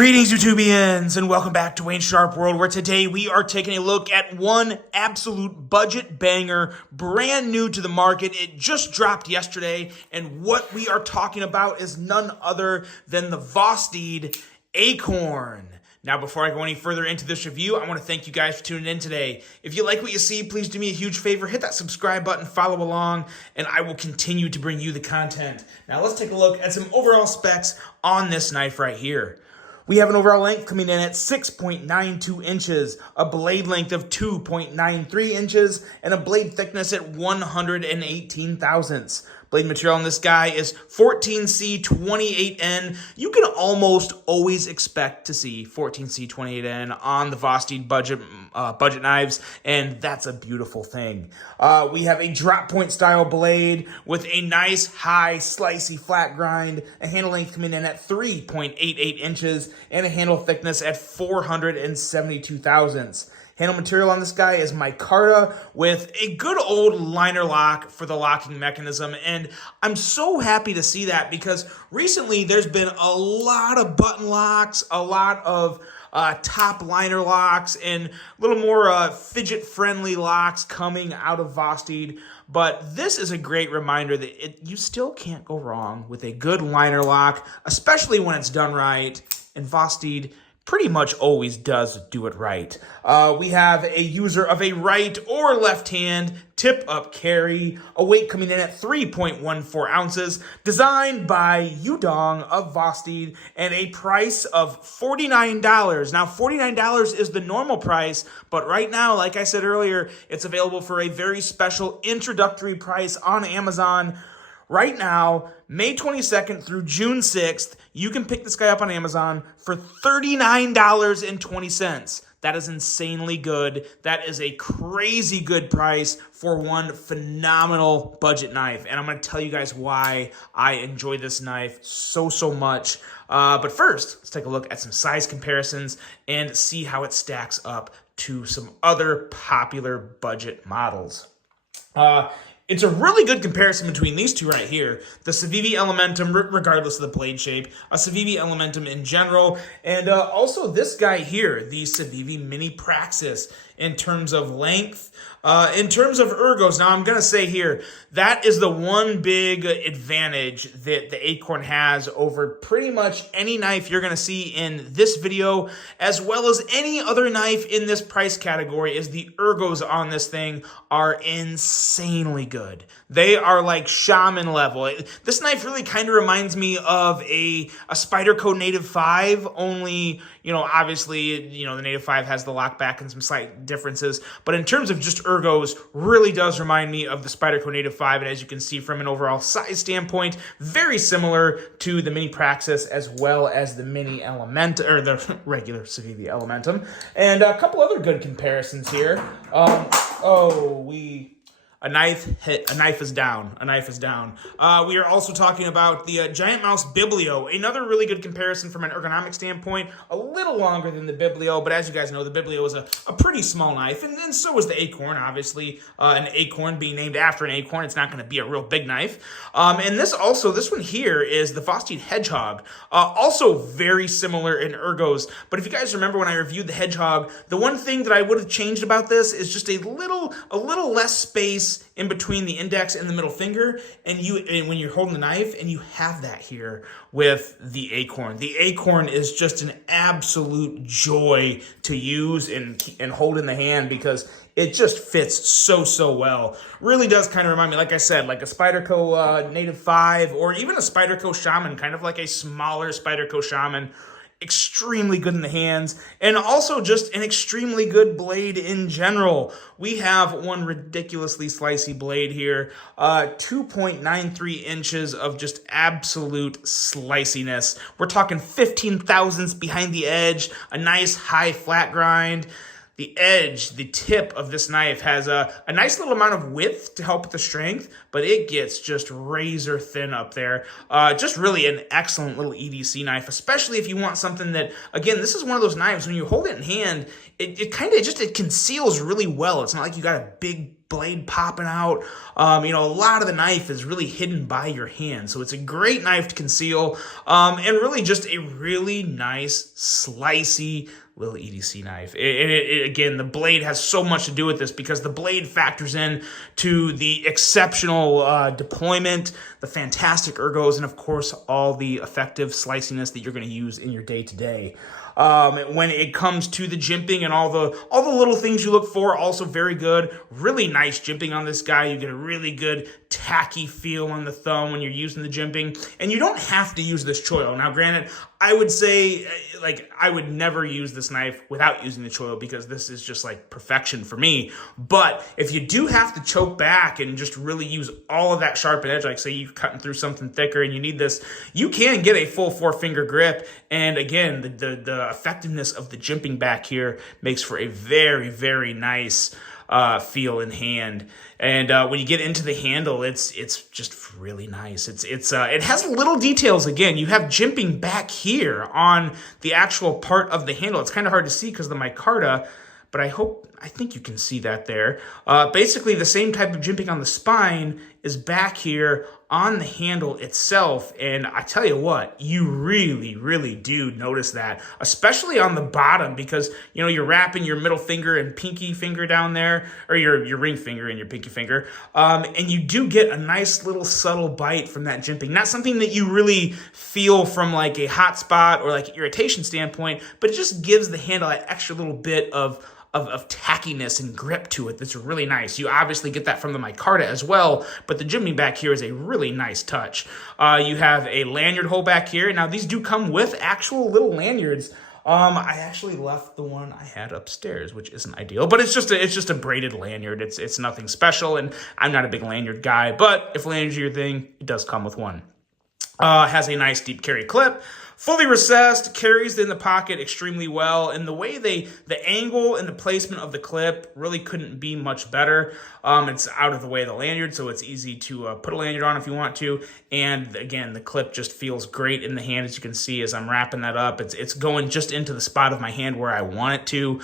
Greetings, YouTubians, and welcome back to Wayne Sharp World, where today we are taking a look at one absolute budget banger, brand new to the market. It just dropped yesterday, and what we are talking about is none other than the Vosteed Acorn. Now, before I go any further into this review, I want to thank you guys for tuning in today. If you like what you see, please do me a huge favor. Hit that subscribe button, follow along, and I will continue to bring you the content. Now, let's take a look at some overall specs on this knife right here. We have an overall length coming in at 6.92 inches, a blade length of 2.93 inches, and a blade thickness at 118 thousandths. Blade material on this guy is 14C28N. You can almost always expect to see 14C28N on the Vosteed budget knives, and that's a beautiful thing. We have a drop point style blade with a nice high slicey flat grind, a handle length coming in at 3.88 inches, and a handle thickness at 472 thousandths. Handle material on this guy is micarta with a good old liner lock for the locking mechanism, and I'm so happy to see that because recently there's been a lot of button locks, a lot of top liner locks, and a little more fidget-friendly locks coming out of Vosteed. But this is a great reminder that you still can't go wrong with a good liner lock, especially when it's done right, and Vosteed pretty much always does do it right. We have a user of a right or left hand tip-up carry, a weight coming in at 3.14 ounces, designed by Yudong of Vosteed, and a price of $49. Now, $49 is the normal price, but right now, like I said earlier, it's available for a very special introductory price on Amazon. Right now, May 22nd through June 6th, you can pick this guy up on Amazon for $39.20. That is insanely good. That is a crazy good price for one phenomenal budget knife. And I'm going to tell you guys why I enjoy this knife so much. But first, let's take a look at some size comparisons and see how it stacks up to some other popular budget models. It's a really good comparison between these two right here. The Civivi Elementum, regardless of the blade shape, a Civivi Elementum in general, and also this guy here, the Civivi Mini Praxis, in terms of length, in terms of ergos. Now, I'm going to say here, that is the one big advantage that the Acorn has over pretty much any knife you're going to see in this video, as well as any other knife in this price category, is the ergos on this thing are insanely good. They are like shaman level. This knife really kind of reminds me of a Spyderco Native 5, only, obviously, the Native 5 has the lockback and some slight differences, but in terms of just ergos, really does remind me of the Spyderco Native 5, and as you can see from an overall size standpoint, very similar to the Mini Praxis as well as the Mini Element, or the regular Civivi Elementum. And a couple other good comparisons here. A knife is down. We are also talking about the Giant Mouse Biblio, another really good comparison from an ergonomic standpoint, a little longer than the Biblio, but as you guys know, the Biblio is a pretty small knife, and then so is the Acorn, obviously. An acorn being named after an acorn, it's not going to be a real big knife. And this one here is the Vosteed Hedgehog, also very similar in ergos, but if you guys remember when I reviewed the Hedgehog, the one thing that I would have changed about this is just a little less space in between the index and the middle finger, and when you're holding the knife, and you have that here with the Acorn. The Acorn is just an absolute joy to use and hold in the hand because it just fits so well. Really does kind of remind me, like I said, like a Spyderco Native 5 or even a Spyderco Shaman, kind of like a smaller Spyderco Shaman. Extremely good in the hands, and also just an extremely good blade in general. We have one ridiculously slicey blade here, 2.93 inches of just absolute sliciness. We're talking 15 thousandths behind the edge, a nice high flat grind. The edge, the tip of this knife has a nice little amount of width to help with the strength, but it gets just razor thin up there. Just really an excellent little EDC knife, especially if you want something that, again, this is one of those knives, when you hold it in hand, it conceals really well. It's not like you got a big blade popping out. You know, a lot of the knife is really hidden by your hand. So it's a great knife to conceal, and really just a really nice, slicey little EDC knife. Again, the blade has so much to do with this because the blade factors in to the exceptional deployment, the fantastic ergos, and of course, all the effective sliciness that you're going to use in your day-to-day. When it comes to the jimping and all the little things you look for, also very good. Really nice jimping on this guy. You get a really good tacky feel on the thumb when you're using the jimping, and you don't have to use this choil. Now, granted, I would say, like, I would never use this knife without using the choil because this is just like perfection for me. But if you do have to choke back and just really use all of that sharpened edge, like say you're cutting through something thicker and you need this, you can get a full 4-finger grip. And again, the effectiveness of the jimping back here makes for a very, very nice feel in hand. And when you get into the handle, it's just really nice. It has little details. Again, you have jimping back here on the actual part of the handle. It's kind of hard to see because of the micarta, but I think you can see that there. Basically, the same type of jimping on the spine is back here on the handle itself, and I tell you what, you really, really do notice that, especially on the bottom, because, you know, you're wrapping your middle finger and pinky finger down there, or your ring finger and your pinky finger, and you do get a nice little subtle bite from that jimping. Not something that you really feel from like a hot spot or like irritation standpoint, but it just gives the handle that extra little bit of tackiness and grip to it that's really nice. You obviously get that from the micarta as well, but the jimping back here is a really nice touch. You have a lanyard hole back here. Now, these do come with actual little lanyards. I actually left the one I had upstairs, which isn't ideal, but it's just a braided lanyard. It's nothing special, and I'm not a big lanyard guy, but if lanyards are your thing, it does come with one. Has a nice deep carry clip. Fully recessed, carries in the pocket extremely well, and the way the angle and the placement of the clip really couldn't be much better. It's out of the way of the lanyard, so it's easy to put a lanyard on if you want to, and again, the clip just feels great in the hand, as you can see as I'm wrapping that up. It's going just into the spot of my hand where I want it to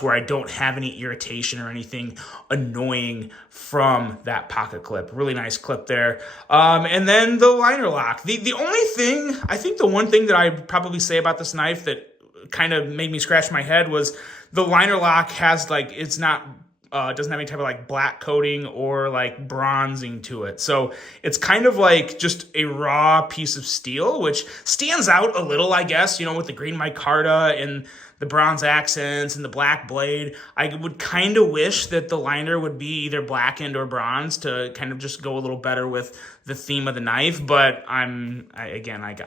where I don't have any irritation or anything annoying from that pocket clip. Really nice clip there. And then the liner lock. The only thing, I think the one thing that I'd probably say about this knife that kind of made me scratch my head was the liner lock has like, it's not, doesn't have any type of like black coating or like bronzing to it. So it's kind of like just a raw piece of steel, which stands out a little, I guess, you know, with the green micarta and the bronze accents and the black blade. I would kind of wish that the liner would be either blackened or bronze to kind of just go a little better with the theme of the knife, but I'm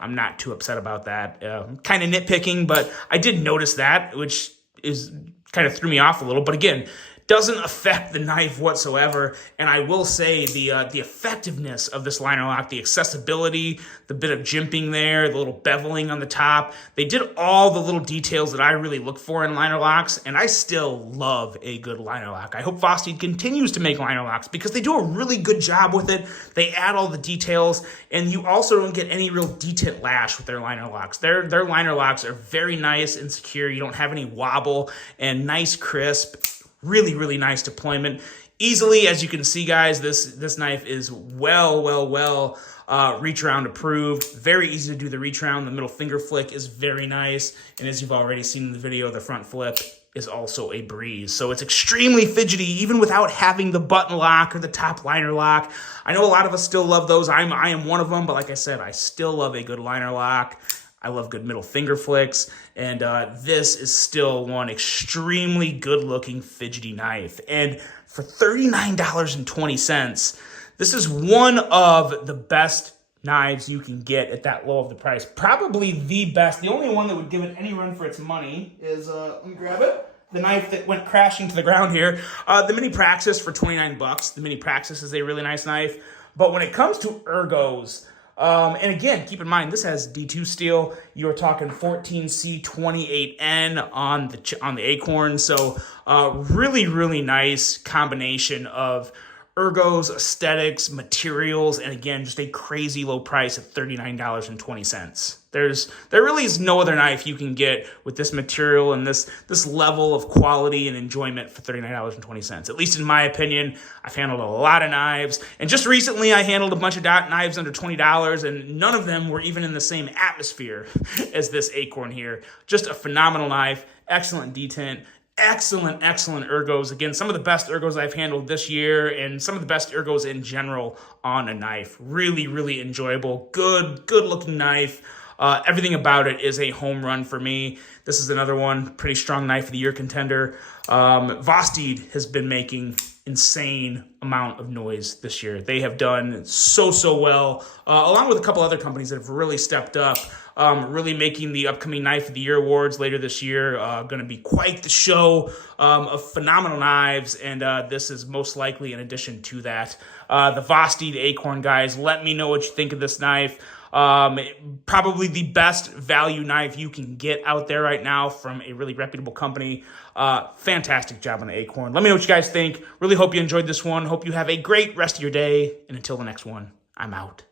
not too upset about that. Kind of nitpicking, but I did notice that, which is kind of threw me off a little, but again, doesn't affect the knife whatsoever. And I will say the effectiveness of this liner lock, the accessibility, the bit of jimping there, the little beveling on the top, they did all the little details that I really look for in liner locks, and I still love a good liner lock. I hope Vosteed continues to make liner locks because they do a really good job with it. They add all the details, and you also don't get any real detent lash with their liner locks. Their liner locks are very nice and secure. You don't have any wobble, and nice crisp. Really, really nice deployment. Easily, as you can see, guys, this knife is well reach around approved. Very easy to do the reach around. The middle finger flick is very nice. And as you've already seen in the video, the front flip is also a breeze. So it's extremely fidgety, even without having the button lock or the top liner lock. I know a lot of us still love those. I am one of them, but like I said, I still love a good liner lock. I love good middle finger flicks, and this is still one extremely good-looking fidgety knife. And for $39.20, this is one of the best knives you can get at that low of the price. Probably the best. The only one that would give it any run for its money is, let me grab it, the knife that went crashing to the ground here. The Mini Praxis for 29 bucks. The Mini Praxis is a really nice knife. But when it comes to ergos, and again, keep in mind, this has D2 steel. You're talking 14C28N on the Acorn. So really, really nice combination of ergos, aesthetics, materials, and again, just a crazy low price of $39.20. There really is no other knife you can get with this material and this level of quality and enjoyment for $39.20. At least in my opinion, I've handled a lot of knives, and just recently I handled a bunch of knives under $20, and none of them were even in the same atmosphere as this Acorn here. Just a phenomenal knife, excellent detent, excellent ergos. Again, some of the best ergos I've handled this year, and some of the best ergos in general on a knife. Really enjoyable, good looking knife. Everything about it is a home run for me. This is another one, pretty strong knife of the year contender. Vosteed has been making insane amount of noise this year. They have done so well, along with a couple other companies that have really stepped up, really making the upcoming Knife of the Year awards later this year. Going to be quite the show of phenomenal knives, and this is most likely in addition to that. The Vosteed Acorn, guys, let me know what you think of this knife. Probably the best value knife you can get out there right now from a really reputable company. Fantastic job on the Acorn. Let me know what you guys think. Really hope you enjoyed this one. Hope you have a great rest of your day. And until the next one, I'm out.